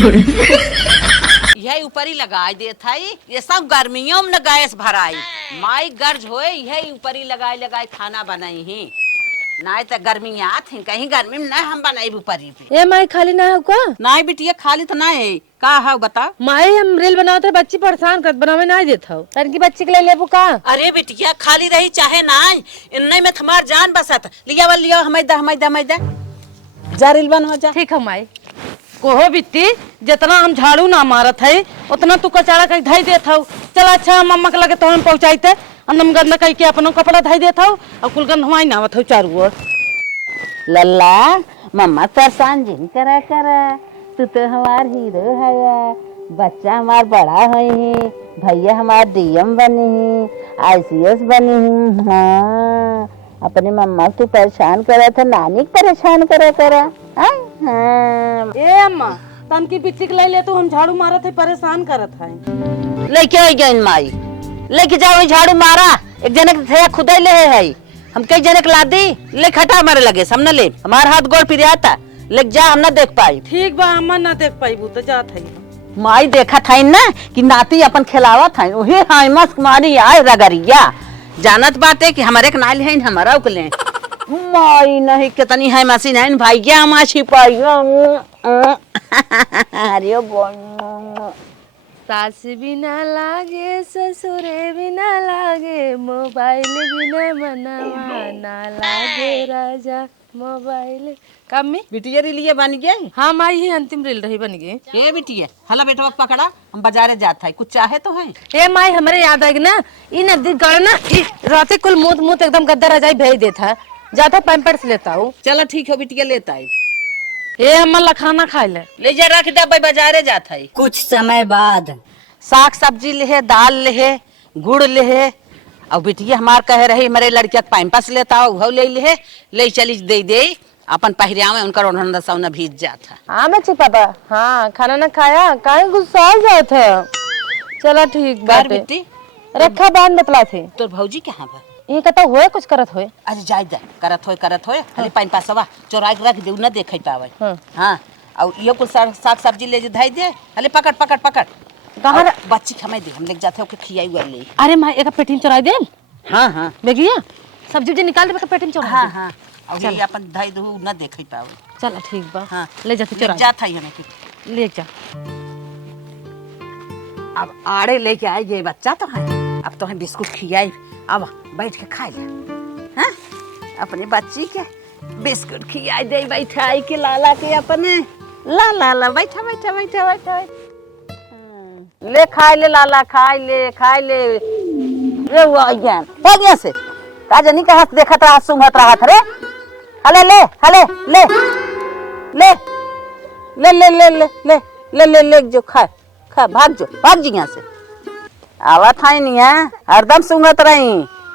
यही ऊपर ही लगाए दे था ये सब गर्मियों में गैस भराई माई गर्ज होए यही ऊपर ही लगाए खाना बनाई ही ना तो गर्मी आत है कहीं गर्मी में ना हम बनाई ऊपर ही पे ये माई खाली ना है का ना बिटिया खाली तो ना है का है बता माई हम रेल बनावत है बच्ची परेशान कर बनावे ना देता हूँ तन की बच्ची के लिए लेबू का अरे बिटिया खाली रही चाहे ना इन्ने में तुम्हार जान बसत लिया हमें दा जा रेल बन हो जा ठीक है माई कोहो बिट्टी जितना हम झाड़ू ना मारत है उतना तू कचरा कहीं धाई देत हूँ। चल अच्छा मम्मा के लगे तो हम पहुँचाते हम गंदा कह के अपनों कपड़ा धाई देता हूँ और कुल गंद हमारी नावत हूँ चारू ओर। लल्ला मम्मा परेशान जिन करा तू तो हमार हीरो है बच्चा हमार बड़ा है भैया हमार डीएम बने हैं आईसीएस बने हैं। हाँ अपने मम्मा तू परेशान करा था नानी परेशान करा हाँ। ए अम्मा तन की बिट्टी के ले तो हम झाड़ू मारत है परेशान करत है लेके आई गई माई लेके जाओ झाड़ू मारा एक जनक थे खुदा ले है हम कई जनक ला दी ले खटा हमारे लगे सामने ले हमारा हाथ गोड़ पिरियाता ले जा हम ना देख पाई ठीक बा अम्मा ना देख पाई तो जात है माई देखा था ना कि नाती अपन खिलावा था वही हाय मस्क मारी आए रगरिया जानत बात कि हमारे के नाल है हमारा उकले माई नहीं कितनी है मशीन है भाई क्या हम छिपाई अरे बोल सास भी ना लागे ससुरे भी ना लागे मोबाइल बिना मनावा ना लागे राजा मोबाइल कम्मी बिटिया लिए बन गए। हाँ माई ही अंतिम रेल रही बन गई। ये बिटिया हला बेटा पकड़ा हम बाजारे जाता है कुछ चाहे तो है ए माई हमारे याद आएगी ना ई नदी गड़ ना राते कुल मुंह एकदम गद्दा रजाई भेज देता जाता पैम्पर्स लेता हूँ। चलो ठीक है बिटिया लेता है ए अम्मा खाना खा ले जा रख दे बाजारे जाता है। कुछ समय बाद साग सब्जी ले दाल ले गुड़ ले और बिटिया हमार कह रही मेरे लड़किया पैम्पस लेता हो ले चली दे अपन पहिरिया में उनका रोहन सौना भीज जाता। हाँ बच्ची पापा हाँ खाना ना खाया काहे गुस्सा जात है। चला ठीक बात बिट्टी रखा बांध बतला थे तोर भौजी कहाँ बा ये कहता होए कुछ करत होए अरे जाय दे करत होए खाली पैम्पसवा चोरा के रख दे न देखे पावे। हाँ और ये कुछ साग सब्जी ले धाई दे खाली पकड़ कहाँ बच्ची हमें दे हम ले जाते ओके खियाई हुआ ले। अरे माँ एक पेटीम चुराई दे। हाँ बेगिया सब्जी निकाल दे पेटीम चुरा। हाँ और ये अपन धाई दू न देखे पावे। चल ठीक बा हाँ ले जाते चुरा जाता है हमें ले जा। अब आड़े लेके आए ये बच्चा तो है अब तो है बिस्कुट खियाई अब बैठ के खा ले। हाँ अपनी बच्ची के बिस्कुट खियाई दे बैठाई के लाला के अपने ला बैठा ले खाए ले लाला खाए ले रे वो आइयान हो गया से काजा नहीं कहा देखत रहा सुंघत रहा रे हले ले जो खा भाग जी यहाँ से आवा था नहीं है हरदम सुंघत रही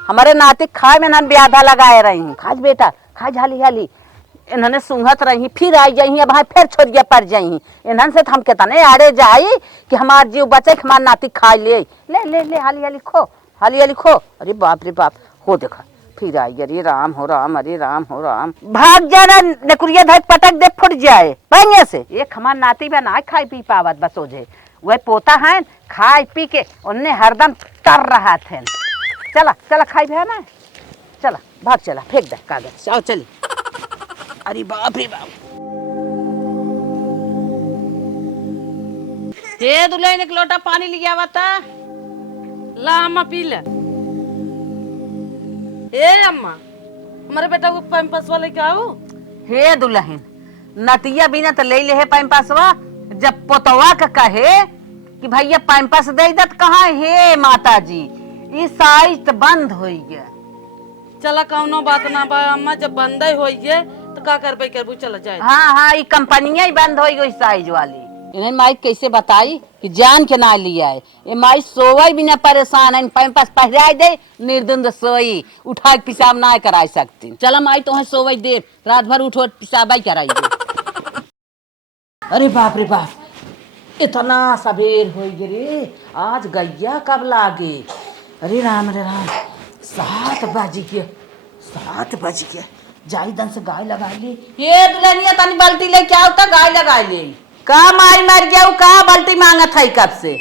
हमारे नाती खाए में नन ब्याधा लगाए रही खाज बेटा खा झाली इन्होंने सुंघत रही फिर आई जाही अब फिर छोड़िया पड़ जाही इन्हन से हम कहता आड़े जाई कि हमार जीव बचे हमार नाती खा ले हाली खो अरे बाप रे बाप हो देखा फिर आई अरे राम हो राम भाग जाना नकुरिया धक पटक दे फुट जाए पाएंगे से एक हमार नाती बा ना खाई पी पावत बस हो जाए वह पोता है खाए पी के उनने हरदम कर रहा थे। चला खाई है ना चला भाग चला फेंक दे कागज आओ चली अरे बाप रे बाप हे दुल्हन एक लोटा पानी लिया बता ला अम्मा पी ले। ए अम्मा हमारे बेटा को पैम्पस वाले क्या हो। हे दुल्हन नतिया बिना तो ले है पैम्पसवा जब पोतवा का कहे कि भैया पैम्पस दे दत कहाँ हे माता जी ये साइज तो बंद हो गया। चला कौनो बात ना बा अम्मा जब बंद हो गए तो का करबू चला जाए। हाँ ये कंपनियां ही बंद हो गई साइज वाली। इन्हें माई कैसे बताई कि जान के ना लिया है ये माई सोई बिना परेशान है पैम्पस पहरा दे निर्द्वंद सोई उठा के पिसाब ना कराई सकती। चला माई तो सोई दे रात भर उठो पिसाब कराई दे। अरे बाप रे बाप इतना सवेर हो गए रे आज गैया कब लागे। अरे राम 7 बज गया जाई दन से गाय लगा ली। ये दुल्हनिया तनी बाल्टी ले क्या होता गाय लगा ले का माई मर जाऊ का बाल्टी मांगत है कब से।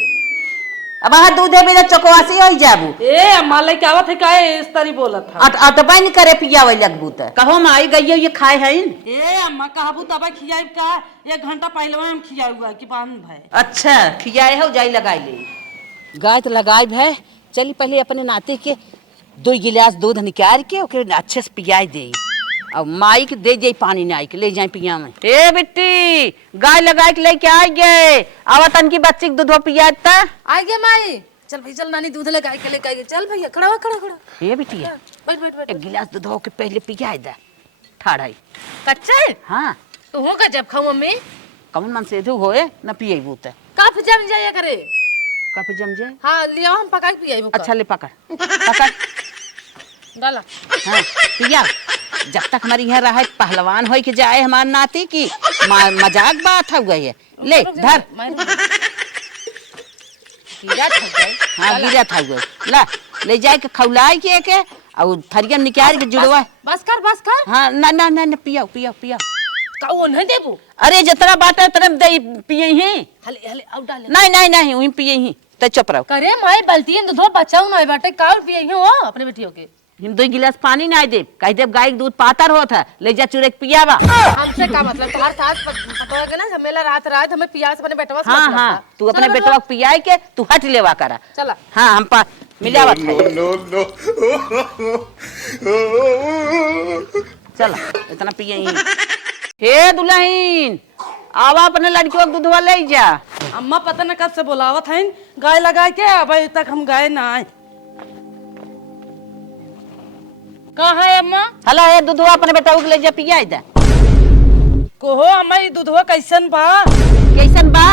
अब वहाँ दूधे में चकवासी हो जाबू। ए अम्मा लेके आवत है काहे इस तरी बोलत था। अटबा नहीं करे पिया वही लगबू त कहो माई गइयो ये खाए है। ए अम्मा कहबू तब खियाई का 1 घंटा पहले हम खियाऊगा कि बांध भाई। अच्छा खियाए हो जाई लगाई ले। गाय तो लगाई है। चली पहले अपने नाते के 2 गिलास दूध निकाल के ओके अच्छे से पियाई दे। अब माई के दे जाई पानी नाई के ले जाए पिया में। ए बिट्टी गाय लगाए के लेके आ गए। आवा तन की बच्ची के दूध पिया ता आ गया माई। चल भाई चल नानी दूध लेके के लेके आई। चल भैया खड़ा हो खड़ा खड़ा। ए बिटिया बैठ बैठ बैठ। 1 गिलास दूध हो के पहले पियाई दे ठाड़ाई। कच्चा है हाँ तो हो का जब खाऊं मम्मी कौन मन से दू होए न पिएबू त काफ जम जाया करे। काफी जम जाए। हां लिया हम पका के पियाई। अच्छा ले पकड़ पकड़ डाला। हाँ पिया। जब तक हमारी यहाँ रहा पहलवान हो के जाए हमारे नाती की मजाक बात हो गई है। ले धर। हाँ गिरा था गई ला ले जाए के खौलाए के और थरिया निकाल के जुड़वा। बस कर। हाँ ना ना ना पिया पिया पिया। का वो नहीं देबू। अरे जितना बाटा उतना दे पिए ही। हले हले आउ डाले। नहीं वही पिए ही तो चुप रहो। करे माई बल्टी में दूध बचाऊ ना बाटे का पिए हो अपने बेटियों के। हम 2 गिलास पानी ना दे कह दे गाय के दूध पातर होता है ले जा चुरे के पियावा। हमसे का मतलब तुम्हार साथ पता है ना झमेला रात हमें पियास अपने बेटवा से मतलब हाँ तू अपने बेटवा को पियाई के तू हट लेवा करा। चला हाँ हम मिलावत है। चला इतना पिए ही। हे दुल्हन आवा अपने लड़कियों को दूधवा ले जा। अम्मा पता न कब से बोलावत है गाय लगा के अभी तक हम गाय ना आए। कहाँ है अम्मा। हेलो ये दूधवा अपने बेटा के ले जा पियाई दे। कोहो अम्मा ये दूधवा कैसन बा। कैसन बा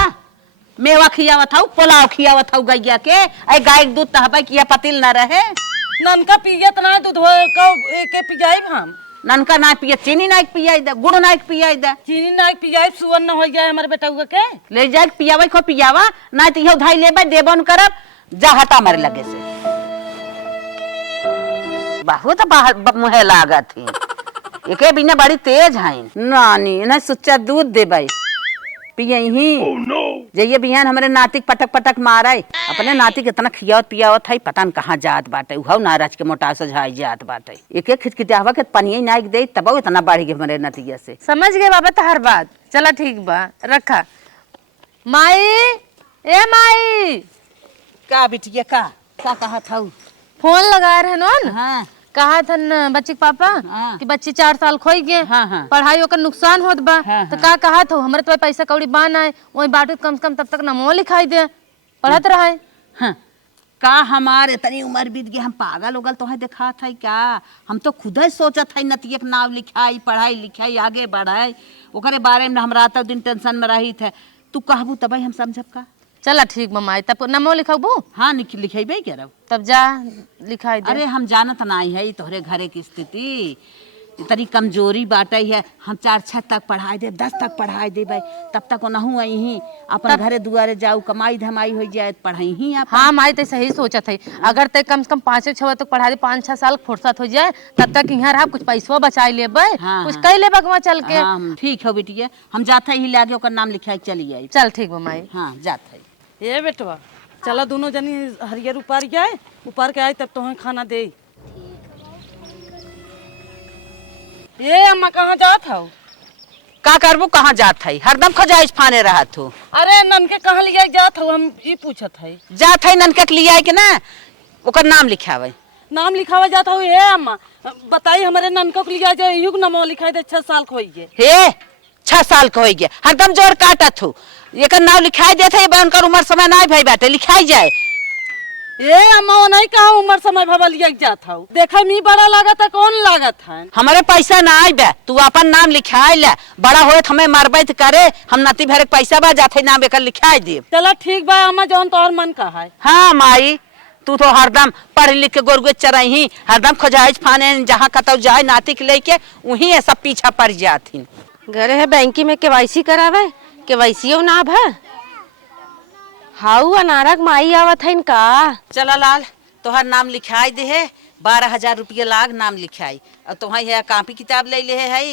मेवा खियावत हूँ पुलाव खियावत हूँ गैया के। ऐ गाय के दूध तहबा किया पतिल न रहे। ननका पियत ना दूधवा का के पियाई हम। ननका ना पिया चीनी ना पियाई दे गुड़ ना पियाई दे। चीनी ना पियाई सुअन न हो जाए हमारे बेटा के। ले जा पियावा को पियावा ना तो यह धाई लेबे देबन करब जा हटा मारे लगे से। बहुत बाहर मुहे लागत ही एके बिना बड़ी तेज है नानी ना सुच्चा दूध दे भाई पिए ही। जइए बिहान हमारे नातिक पटक पटक मारे अपने नाती कितना खियावत पियावत है पता न कहाँ जात बाटे उहाउ नाराज के मोटा से झाई जात बाटे। एक खिचखिचावा के पनिया नाइक दे तब इतना बढ़ गए हमारे नतिया से। समझ गए बाबा तो हर बात। चला ठीक बा रखा। माई ए माई का बिटिया का कहा था फोन लगा रहे नोन। हाँ कहा था न बच्ची के पापा हाँ। कि बच्ची 4 साल खोई गए। हाँ। पढ़ाई ओकर नुकसान होत बा। हाँ, तो का कहा था हमारे तो पैसा कौड़ी बान आए वही बाटू कम से कम तब तक नमो लिखाई दे पढ़त रहा है। हाँ। का हमारे इतनी उम्र बीत गई हम पागल उगल तो है देखा था क्या। हम तो खुद ही सोचा था नतिया के नाम लिखाई पढ़ाई लिखाई आगे बढ़ाई ओकरे बारे में हम रात दिन टेंशन में रही थे। तू कहबू तब हम समझब का। चला ठीक मम्मा तब नमो लिखाबू। हाँ लिखेबे क्या तब जा लिखाई दे। अरे हम जानत नहीं है तोहरे घरे की स्थिति इतनी कमजोरी बाटे है। हम 4-6 तक पढ़ाई दे 10 तक पढ़ाई दे भाई तब तक नहू आई ही अपन घरे दुआरे जाऊ कमाई धमाई हो जाए पढ़ाई ही आप। हाँ माई तो सही सोचा था अगर ते कम से कम 5-6 तक पढ़ा दे 5-6 साल फुर्सत हो जाए तब तक यहाँ रहा कुछ पैसवा बचाई ले हाँ, कुछ कई ले वहाँ चल के। हाँ, ठीक है बेटिया हम जाते ही लागे ओकर नाम लिखाई चली आई। चल ठीक माई। हाँ जाते ये बेटवा चला दोनों जनी हरियर ऊपर जाए ऊपर के आए तब तो खाना दे। ये अम्मा कहाँ जात हो। का करबू कहाँ जात है हरदम खजाइश फाने रहा तू। अरे ननके कहाँ लिया जात हो हम ये पूछत है। जात है ननके के लिए के ना ओकर नाम लिखावे। नाम लिखावा जाता हो। ये अम्मा बताई हमारे ननके के लिया जाए युग नाम लिखाई दे 6 साल को होइए। हे 6 साल का हो गया हरदम जोर काटत हूँ एक नाम लिखाई देते उनकर उम्र समय ना भाई बाटे लिखाई जाए। ये अम्मा नहीं कहा उम्र समय भवा लिया जात हो। देखा मी बड़ा लागत है कौन लागत है। हमारे पैसा ना आई बे तू अपन नाम लिखाई ले बड़ा होए हमें मरबैत करे हम नती भरे पैसा बा जाते नाम एक लिखाई दे। चला ठीक बा अम्मा जौन तोहर मन का है। हाँ माई तू तो हरदम पढ़ लिख के गोरगुज चरही हरदम खोजाइश फाने जहाँ कतौ जाए नाती के लेके वही सब पीछा पड़ जाती। घरे है बैंकी में केवाईसी करावे केवाईसी ना भा हाउ अनारक माई आवत है इनका। चला लाल तोहर नाम लिखाई दे है 12,000 रुपया लाग नाम लिखाई और तुम्हारी है कॉपी किताब ले ले है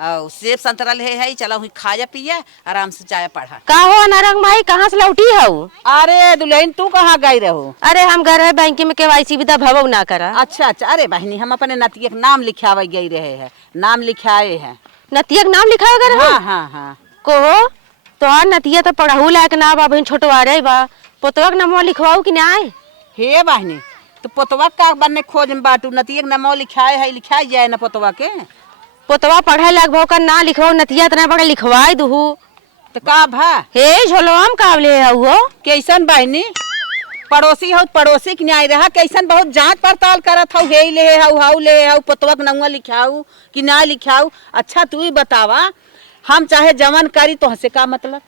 और सेब संतरा ले है, चला हुई खाया पिया आराम से चाय पढ़ा। का हो नारंग माई कहाँ से लौटी हऊ? अरे दुल्हन तू कहाँ गई रहो? अरे हम घर है बैंक में KYC विदा भवो ना करा। अच्छा अच्छा, अरे बहनी हम अपने नतिया के नाम लिखावे गई रहे हैं, नाम लिखाए हैं। नतिया के नाम लिखा कर? हाँ हाँ हाँ। को तोहार नतिया तो पढ़ाऊ लायक ना बा, बहन छोटवा रे बा, पोतवा के नाम लिखवाऊ कि ना? हे बहनी तो पोतवा का बनने खोज में बाटू, नतिया के नाम लिखाए है, लिखाई जाए ना पोतवा के। पोतवा पढ़े लायक भव का ना लिखवाऊ, नतिया तना बड़ा लिखवाई दूहू तो का भा हे झोलवाम कावले हो कैसन बहनी? पड़ोसी हो पड़ोसी के न्याय रहा, कैसन बहुत जांच पड़ताल करत हो, हे ले हाउ ले हाउ पोतवा के नंगा लिखाऊ कि ना लिखाऊ। अच्छा तू ही बतावा, हम चाहे जवन करी तो हसे का मतलब?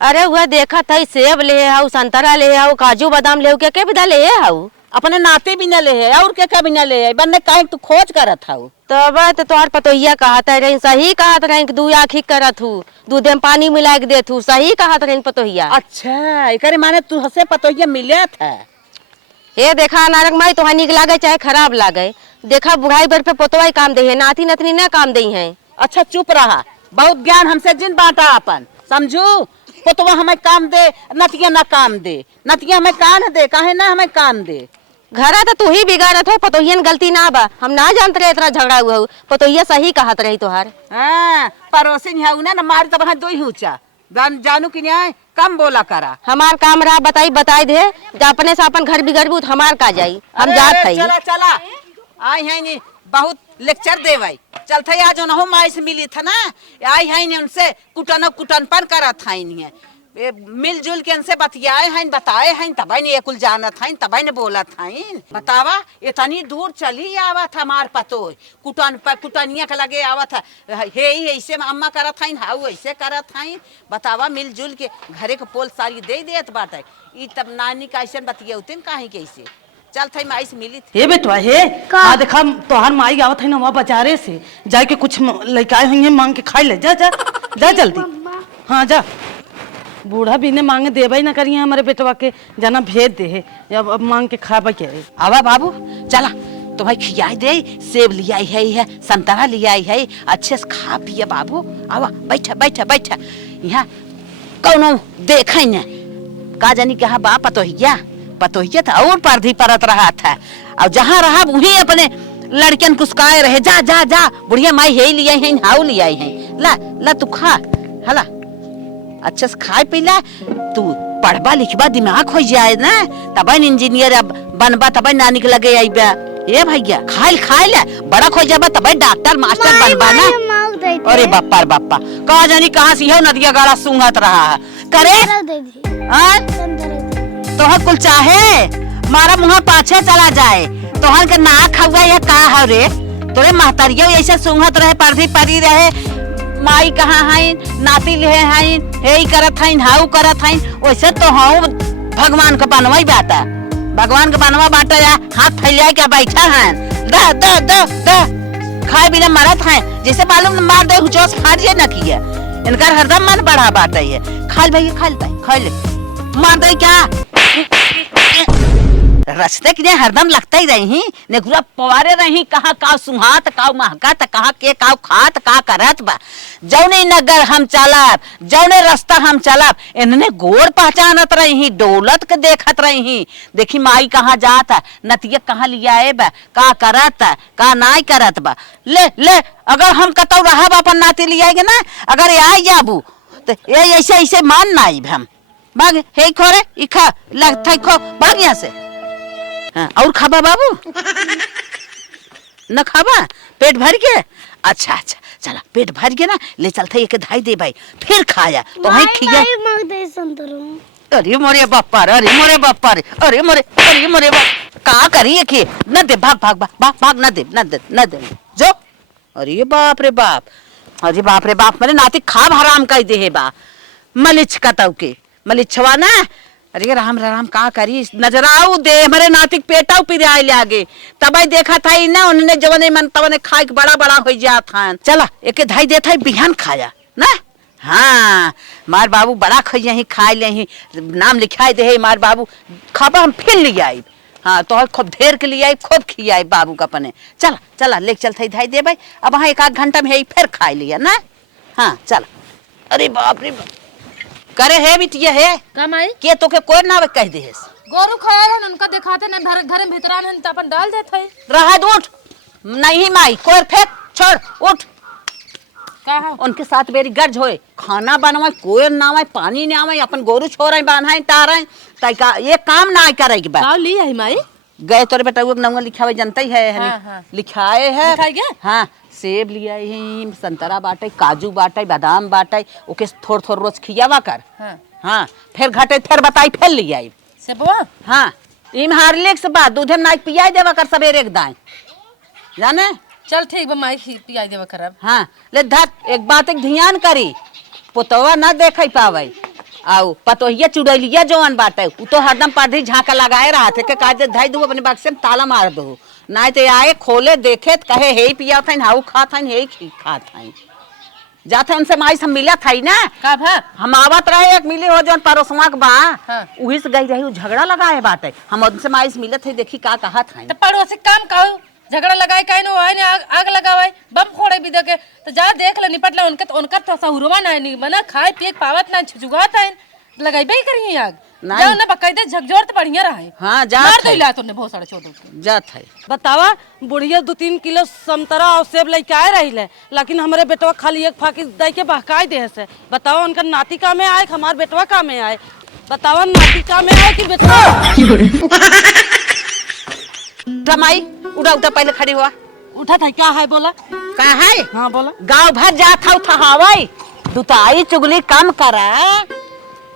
अरे वह देखा था सेब ले हाउ, संतरा ले हाउ, काजू बादाम ले के विदा ले हाउ? अपने नाते भी न ले है और के भी न ले है, बनने काहे तू खोज करत हाउ? तब तो तोहार पतोहिया कहत रही, सही कहत रही कि 2 आँखी करत हूँ, दूधे में पानी मिला के देत हूँ, सही कहत रही पतोहिया। अच्छा एकरे माने तू हसे पतोहिया मिले था? ये देखा नारक माई तोहार निक लागे चाहे खराब लागे, देखा बुढ़ाई बर पे पोतवा ही काम दे है, नाती नतनी न काम दे है। अच्छा चुप रहा, बहुत ज्ञान हमसे जिन बांटा अपन, समझू? पोतवा हमें काम दे, नतिया ना काम दे, नतिया हमें कान दे, काहे ना हमें कान दे। घरा तो तू ही बिगाड़त हो, पतोहियन गलती ना बा, हम ना जानते रहे इतना झगड़ा हुआ हो, पतोहिया सही कहत रही तोहार। हाँ पड़ोसी ना मार तब दो ही ऊंचा जानू कि नहीं, कम बोला करा। हमार काम रहा बताई दे, जब अपने से अपन घर बिगड़बू तो हमार का जाई, हम जात है। चला चला आई है नहीं बहुत लेक्चर दे भाई, चलते आज न हो माई से मिली था ना, आई है नहीं उनसे कुटनपन करा था नहीं है, मिलजुल के उनसे बतियाए हैं, बताए हैं, तबाई ने कुल जाना था, तबाई ने बोला था। बतावा इतनी दूर चली आवा था हमार पतो, कुटनिया के लगे आवा था, हे ऐसे अम्मा करा था, हाउ ऐसे करा था। बतावा मिलजुल के घरे के पोल सारी दे देत बाटे, ई तब नानी का ऐसे बतिया उतन काहे कैसे चल थे माई से मिली थी। हे बेटवा हे आ देखा तोहार माई आवत है ना वहाँ बाजारे से, जाके कुछ लेके हुई है, मांग के खाई ले, जा जा जा जल्दी। हाँ जा, बूढ़ा भी ने मांगे देवे ना करिए हमारे बेटवा के, जाना भेज दे है, अब मांग के खाबा के। आवा बाबू चला तो भाई खियाई दे, सेब ले आई है, संतरा ले आई है, अच्छे से खा पिए बाबू। आवा बैठा बैठा बैठा, यहाँ कौनो देखे न का जानी कहा बा पतोहिया था और पर्धी परत रहा था, और जहाँ रहा वही अपने लड़कियन कुसकाए रहे, जा जा जा बुढ़िया माई हे लिया है, हाउ लिया है, ला ला तू खा, हला अच्छे से खाए पीला, तू पढ़बा लिखबा दिमाग हो जाए ना, तब इंजीनियर बनबा, तब नानी के लगे आईबा। ये भैया खाए ले बड़ा हो जाबा, तब डॉक्टर मास्टर बनबा ना। अरे बाप्पा बाप्पा कहा जानी कहाँ से हो नदिया गाड़ा सूंघत रहा है करे तोहर कुल चाहे मारा मुँह पाछे चला जाए, तोहर के नाक हुआ यह का है रे, तोरे महतरिया ऐसे सूंघत रहे, पर्दी परी रहे, माई कहाँ है, नाती ले है, हे करत है, हाउ करत है, वैसे तो हाँ भगवान का बनवा ही बाटा, भगवान का बनवा बाटा, या हाथ फैला के बैठा है, द द द द खाए बिना मरत है, जैसे मालूम मार दे हुचोस फाड़िए न किया, इनका हरदम मन बढ़ा बाटा है, खाल भाई खा ले मार दे क्या रस्ते के हरदम लगता ही रही, नेगुरा पवारे रही, कहाँ का सुहात का महकत, कहाँ के का खात का करत बा, जौने नगर हम चलाब, जौने रास्ता हम चलाब, इन्हें गोड़ पहचानत रही, डोलत के देखत रही, देखी माई कहाँ जात है, नतिया कहाँ लिया बा, का करत का नाई करत बा, ले अगर हम कतौ रहा अपन नाती लियाएगे ना, अगर आई जाबू तो ये ऐसे ऐसे मान ना आई हम भाग, हे खोरे इखा लगता खो भाग यहाँ से। हाँ, और खाबा बाबू न खाबा पेट भर के? अच्छा अच्छा चला पेट भर के ना ले चलते एक धाई दे भाई, फिर खाया तो वही खिया। अरे मोरे बापा अरे मोरे बापा अरे मोरे का करिए कि न दे, भाग भाग भाग भाग, न दे जो। अरे बाप रे बाप, अरे बाप रे बाप, मेरे नाती खाब हराम कर दे है बा, मलिच कतव के मलिछवा ना। अरे राम राम का करी, नजराऊ दे हमारे नातिक पेटाऊ पिरे आए ले आगे, तब देखा था ना उन्होंने जवने मन तवने खाए के बड़ा बड़ा हो जा था, चला एक धाई दे था बिहान खाया ना। हाँ मार बाबू बड़ा खइया ही खाए ले ही, नाम लिखाई दे मार बाबू खाबा, हम फिर ले आई हाँ तो खूब ढेर के लिए आई, खूब खियाई बाबू का अपने। चला चला लेके चलते धाई दे भाई, अब वहाँ एक आध घंटा में फिर खाई लिया ना। हाँ चल। अरे बाप रे करे है बिटिया है का माई के तो के कोई ना कह दे है। गोरू खाया है उनका दिखाते ना घर घर में भीतरान है तो अपन डाल देते है। रहा दो उठ, नहीं माई कोई फेंक छोड़ उठ। का है उनके साथ मेरी गर्ज होए, खाना बनवाए कोई ना आवे, पानी नहीं आवे, अपन गोरू छोड़े बांधाए टाराए ताई का ये काम ना करे के बाद। का ली है माई गए तोरे बेटा वो नंगा लिखावे जनता ही है हाँ, हाँ। लिखाए है। लिखाई गया? हाँ सेब लिया है, संतरा बाटे, काजू बाटे, बादाम बाटे, ओके थोड़ थोड़ रोज खियावा कर। हाँ हाँ फिर घटे फिर बताई फिर लिया आई। सेबवा हाँ इम हार्लिक्स बा दूध में नाइक पियाई देवा कर सवेरे एक दाएं जाने। चल ठीक बा माई पियाई देवा खराब। हाँ ले धत एक बात एक ध्यान करी, पुतवा ना देख पावे आउ पतोहिया चुड़ैलिया जौन बाटे उ तो हरदम पर्दी झांका लगाए रहा थे के काजे धाई दू अपने बक्से में ताला मार दो, ना तो आए खोले देखे कहे हे पिया था हाउ खा था हे खा था जाते उनसे माई सब मिला था ना। का भा हम आवत रहे एक मिली हो जौन परोसवा के बा। हाँ। उही से गई रही झगड़ा लगाए बाटे, हम उनसे माई से मिलत है देखी का कहा था। तो पड़ोसी काम कहू झगड़ा लगाए काहे नो आए ने आग लगावे बम फोड़े भी देके तो जा देख ले निपट ले उनका तो सहुरवा नहीं बना खाए पिए पावत ना छुजुगात है लगाइबे ही करी आग नहीं। जाओ ना बकायदे झकझोर तो बढ़िया रहा है। हाँ जा मार दिला तूने बहुत सारा छोड़ जात है। बतावा बुढ़िया 2-3 किलो संतरा और सेब लेके आए रही है, लेकिन हमारे बेटवा खाली एक फाकी दे के बहकाई दे से। बतावा उनका नाती का में आए हमार बेटवा का में आए, बतावा नाती का में आए कि बेटवा। माई उड़ा उठा पहले खड़ी हुआ उठा था क्या है बोला। का है हाँ बोला गांव भर जात हूँ थहावई दुताई चुगली कम करा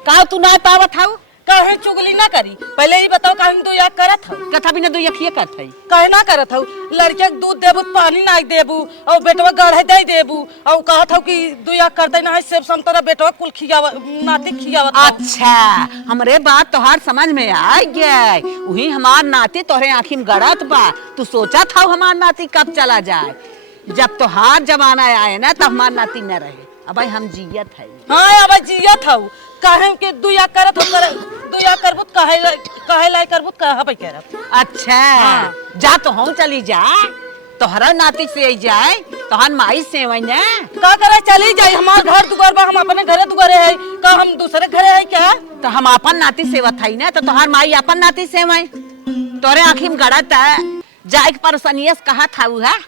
का तू ना पावत हूँ। काहे चुगली ना करी पहले ही बताओ काहे दो याद करत हूँ। कथा बिना दो यखिए करत है काहे ना करत हूँ, लड़के के दूध देबू पानी ना देबू और बेटवा गढ़े दे देबू और कहत हूँ कि दो याद करते ना है सेब संतरा बेटवा कुल खियावा नाती खियावत हूँ। अच्छा हमरे बात तोहार समझ में आ गया, वही हमार नाती तोहरे आँखी में गड़त बा। तू सोचा था हमार नाती कब चला जाए, जब तोहार जमाना आए ना तब हमार नाती न रहे। अब हम जियत है। हाँ अब जियत हूँ काहे के दो याद करत हूँ दो याद करबूत काहे लाई करबूत कहा पे कह रहा। अच्छा हाँ। जा तो हम चली जा तोहरा नाती से जाए तोहर माई से वही ना का करे चली जाए हमार घर दुआर बा हम अपने घरे दुआरे है का हम दूसरे घरे है क्या। तो हम अपन नाती सेवत है ना तो तोहर माई अपन नाती सेवई तोरे आँखी में गड़त है। जाए के परसनियस कहा था है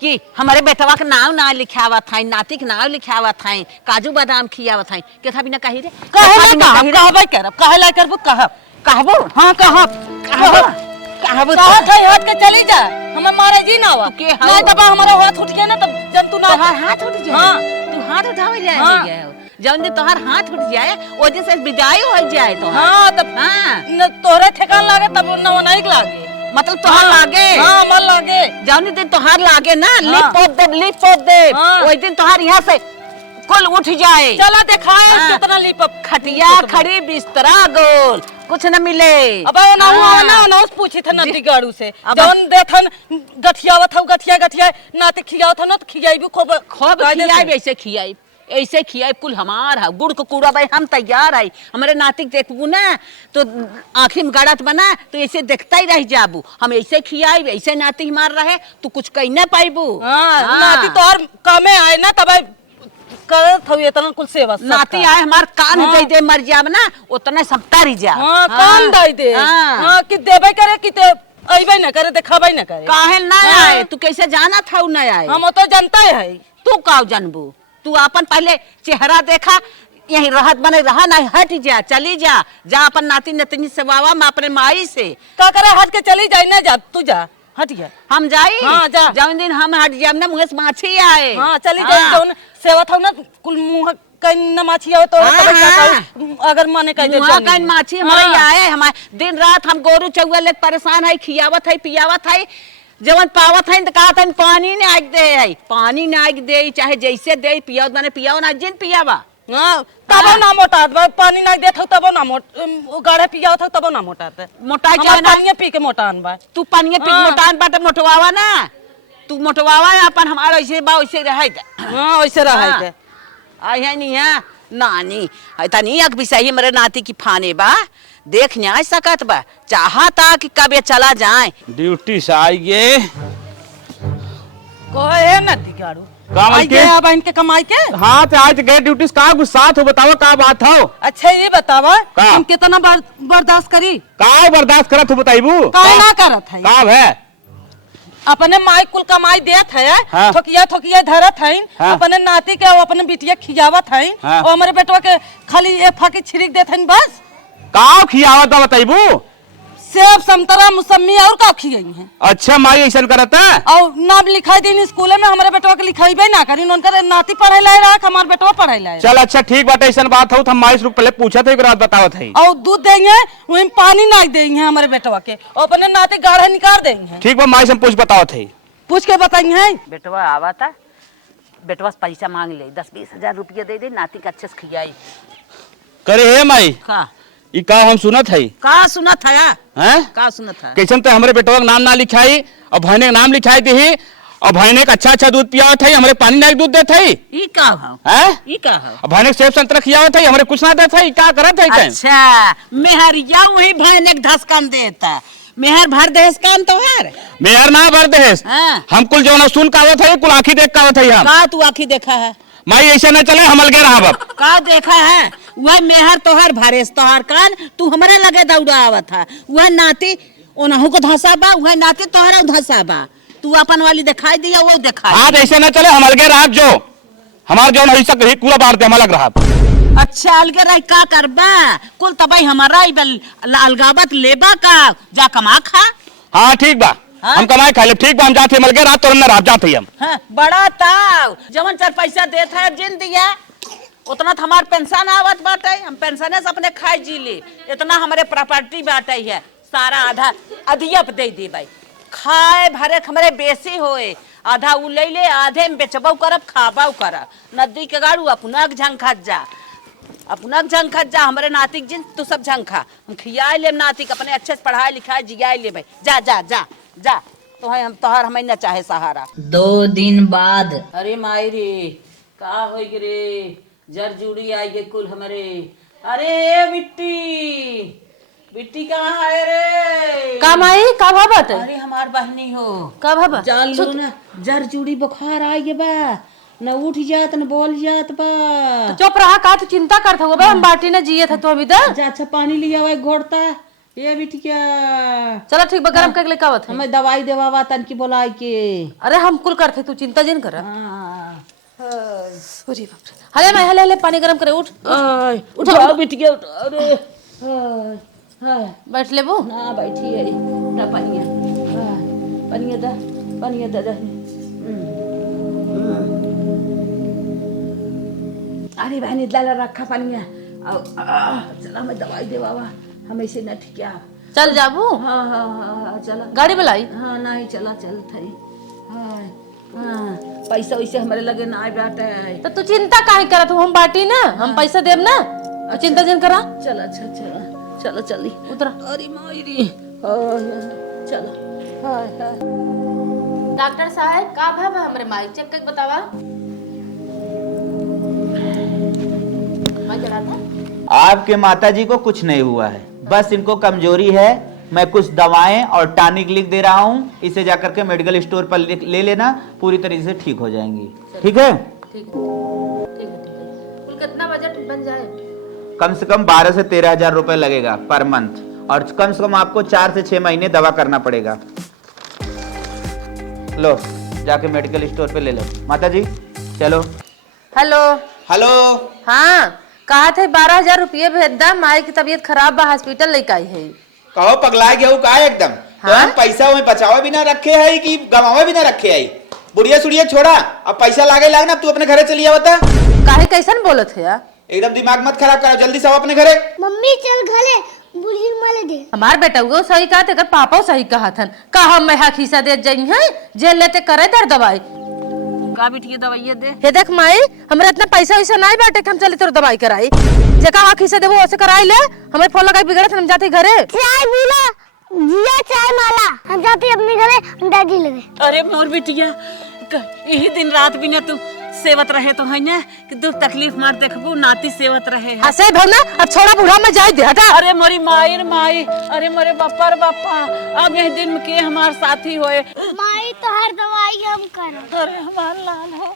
कि हमारे बेटवा के नाम ना लिखावा था, नाती के नाम लिखावा था, काजू बादाम खियावा था के था बिना कही रे कहबे करब काहे लाई करबू कहब कहबो। हाँ कहबो कहा हाथ के चली जा हमें मारे जी ना हुआ के नहीं तब हमारा हाथ उठ गया ना तब जब तू ना हाथ उठ जाए। हाँ। तू हाथ उठावे जाए हाँ। जब तोहर हाथ उठ जाए वो जैसे विदाई हो जाए तो हाँ तब हाँ न तोहरे ठेकान लागे तब न नहीं लागे मतलब तोहर लागे। हाँ मन लागे जौन दिन तोहर लागे ना हाँ। लिप पोत दे हाँ। वही दिन तोहर यहाँ से कुल उठ जाए। चला दिखाए हाँ। कितना लिप खटिया खड़ी बिस्तरा गोल कुछ न मिले। अब ना हुआ ना उस पूछी था नदी गाड़ू से जौन देखन गठियावत हूँ गठिया नाते खियावत हूँ ना तो खियाई भी खूब खियाई ऐसे खियाई ऐसे खियाई कुल हमार है गुड़ को कूड़ा भाई हम तैयार है। हमारे नातिक देखबू ना तो आँखी में गड़त बना तो ऐसे देखता ही रह जाबू। हम ऐसे खियाई ऐसे नाती मार रहे तू कुछ कही ना पाइबू। नाती तो और कमे आए ना तब करत हूँ इतना कुल सेवा नाती आए हमार कान दे दे मर जाब ना उतना सब तर जा। हाँ कान दे दे हाँ कि देबे करे कि ते अइबे न करे देखाबे न करे काहे ना आए तू कैसे जाना था न आए। हम तो जानता है तू का जानबू, तू अपन पहले चेहरा देखा यही रहत बने रहा नहीं हट जा चली जा जा अपन नाती नतनी से वावा मैं अपने माई से का करे हट के चली जाए ना जा तू जा हट गया हम जाई। हाँ, जा। जौन दिन हम हट जाम ना मुँह से माछी आए। हाँ चली जाए जौन सेवा था ना कुल मुंह कहीं न माछी आवे तो अगर माने कह दे कहीं माछी हमारे आए हमारे दिन रात हम गोरू चौआ लेके परेशान है खियावत है पियावत है जवन पावत है तो कहा पानी ने आग दे है पानी ने आग दे चाहे जैसे दे पियाओ मैंने पियाओ ना जिन पियावा तब ना मोटा पानी ना देता तब ना मोट गाढ़े पिया था तब ना मोटा मोटा क्या ना पानी पी के मोटान बा तू पानी पी के मोटान बाटे मोटवावा ना तू मोटवावा अपन हमारा ऐसे बा वैसे रहे। हाँ वैसे रहे आई है नहीं है नानी तनी अक भी सही मेरे नाती की फाने बा देख न्याय सकत बा चाहता कि कब ये चला जाए ड्यूटी से आइए कहे न दिगाड़ू काम आई के गए अब इनके कमाई के। हाँ तो आज गए ड्यूटी से का गुस्सा हो बताओ का बात हो अच्छा ये बतावा का? हम कितना बर्दाश्त करी का बर्दाश्त करत हो बताइबू काहे ना करत है का है अपने माई कुल कमाई देत है हाँ। थोकिया धरत है हाँ। अपने नाती के अपने बिटिया खियावत है हाँ। और हमारे बेटवा के खाली ये फाकी छिड़क देत है बस। का खियावत बताइबू सेब संतरा मौसमी और का खियाई है अच्छा माई ऐसा करता है और नाम लिखाई दिन स्कूल में हमारे बेटवा के लिखाई ना करी उनका नाती पढ़े लाए रहा हमारे बेटवा पढ़े लाए चल अच्छा ठीक बात ऐसा बात हो तो हम माई से पहले पूछा था रात बतावत है और दूध देंगे वही पानी ना देंगे हमारे बेटवा के और अपने नाती गाढ़े निकाल देंगे। ठीक बा माई से पूछ बतावत है पूछ के बताएंगे बेटवा आवा था बेटवा से पैसा मांग ले 10-20 हजार रुपया दे दे नाती का अच्छे से खियाई करे हे माई का ई का हम सुनत है का सुनत है हैं का सुनत है कैसन तो हमारे बेटवा का नाम ना लिखाई और भाईने का नाम लिखाई दी और भाईने का अच्छा दूध पियावत है हमारे पानी ना दूध देत है ई का हो हैं ई का हो और भाईने सेब संतरा खियावत है हमारे कुछ ना देत है का करत है कैन अच्छा मेहरिया वही भैने धसकन देता मेहर भर देस काम तो है मेहर ना भर देस हाँ। हम कुल जो सुन का आवत है कुल आंखी देख का आवत है हम का तू आखी देखा है माई ऐसे न चले हम अलगे रहा अब का देखा है वह मेहर तोहर भरेस तोहर कान तू हमारे लगे दौड़ा आवत था वह नाती ओनहु को धसा बा वह नाती तोहरा धसा बा तू अपन वाली दिखाई दिया वो दिखाई आज ऐसे न चले हम अलगे रहा जो हमार जो नहीं सक रही पूरा बार दे हम अलग रहा अच्छा अलगे रह का करबा कुल तबाई हमारा अलगावत लेबा का जा कमा खा हाँ ठीक बा हाँ? हम कमाए खा ले ठीक बा हम जाते हम अलगे रहा तो न रह जाते हम हाँ, बड़ा ताव जवन 4 पैसा देता है जिन दिया उतना तो हमार पेंशन आवत बाटे हम पेंशन से अपने खाए जी ले इतना हमारे प्रॉपर्टी बाटे है सारा आधा अधियप दे दी भाई खाए भरे हमारे बेसी होए आधा उ ले ले आधे में बेचबो करब खाबाऊ करब नदी के गाड़ू अपना झंखत जा अपना झंखत जा हमारे नातिक जिन तू सब झंखा हम खियाए ले नातिक अपने अच्छे से पढ़ाई लिखाई जियाए ले भाई जा जा जा जा तो है हम तोहर हमें न चाहे सहारा 2 दिन बाद। अरे माई रे का हो रे जर जुड़ी आई गे कुल हमारे अरे बिट्टी बिट्टी कहाँ है रे का माई का भाबत अरे हमार बहनी हो का भाबा जान लो ना जर जुड़ी बुखार आई गे बा न उठ जात न बोल जात बा चुप रहा का तू चिंता करत हो बे हम बाटी ने जिए थे तो अभी तक जा अच्छा पानी लिया हुआ घोड़ता ये बिटिया चलो ठीक बा गरम करके लेके आवत है हमें दवाई देवावा तन की बोलाई के अरे हम कुल करते तू चिंता जिन कर हाँ अरे बाप रे हले मैं हले पानी गरम करे उठ उठो बिटिया उठ अरे हाय हाय बैठ लेबू ना बैठी है ना पनिया पनिया दा पनिया दा अरे बहनी लाला रखा पनिया चला मैं दवाई दे बाबा हमें से न ठीक चल जाबू हाँ हाँ हाँ चला गाड़ी बुलाई हाँ नहीं चला चल थई हाँ हाँ पैसा वैसे हमारे लगे ना बाटे तो तू चिंता काहे करत हो हम बाटी ना हम पैसा देब ना तू चिंता जिन करा चला अच्छा चला चला चली उतरा अरे मायरी चला हाय हाय डॉक्टर साहब का भाबा हमरे माई चेक करके बतावा माई जरा था आपके माताजी को कुछ नहीं हुआ है, बस इनको कमजोरी है। मैं कुछ दवाएं और टॉनिक लिख दे रहा हूं, इसे जाकर के मेडिकल स्टोर पर ले लेना, पूरी तरीके से ठीक हो जाएंगी। ठीक है? ठीक है कुल कितना बजट बन जाए कम से कम 12 से 13 हजार रुपए लगेगा पर मंथ, और कम से कम आपको 4 से 6 महीने दवा करना पड़ेगा। लो जाके मेडिकल स्टोर पे ले लो। माता जी चलो। Hello hello. हाँ कहा थे 12,000 रुपये भेज दा माई की तबीयत खराब बा हॉस्पिटल लेके आई है कहो पगला गया का एकदम। हाँ? तो हम पैसा वही बचावे भी ना रखे है कि गवावे भी ना रखे है। बुढ़िया सुड़िया छोड़ा, अब पैसा लागे लागना, तू अपने घरे चलिए बता। काहे कैसन बोलत है यार एकदम दिमाग मत खराब करो, जल्दी से आओ अपने घरे। मम्मी चल घरे बुढ़ी माले दे। हमार बेटा वो सही कहा तेकर पापा सही कहा थन का हम मैं खीसा दे जाई है जेल लेते करे दर दवाई का बिटिया दवाई दे हे देख माई हमरा इतना पैसा वैसा नहीं बाटे कि हम चले तेरे दवाई कराई जे कहा खीसा दे वो ऐसे कराई ले हमें फोन लगाई बिगड़त हम जाते घरे चाय पीला जिया चाय माला हम जाते अपने घरे हम दादी लगे। अरे मोर बिटिया यही दिन रात बिना तू सेवत रहे तो है ना कि दुख तकलीफ मार देखबू नाती सेवत रहे। ऐसे ही भवना अब छोड़ा बूढ़ा में जाए दे हटा। अरे मोरी माई रे माई, अरे मोरे बापा रे बापा, अब यह दिन के हमार साथी होए। माई तो हर दवाई हम कर। अरे हमार लाल हो,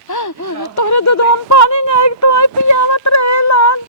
तोरे दूध में पानी नहीं तो पियावत रहे लाल।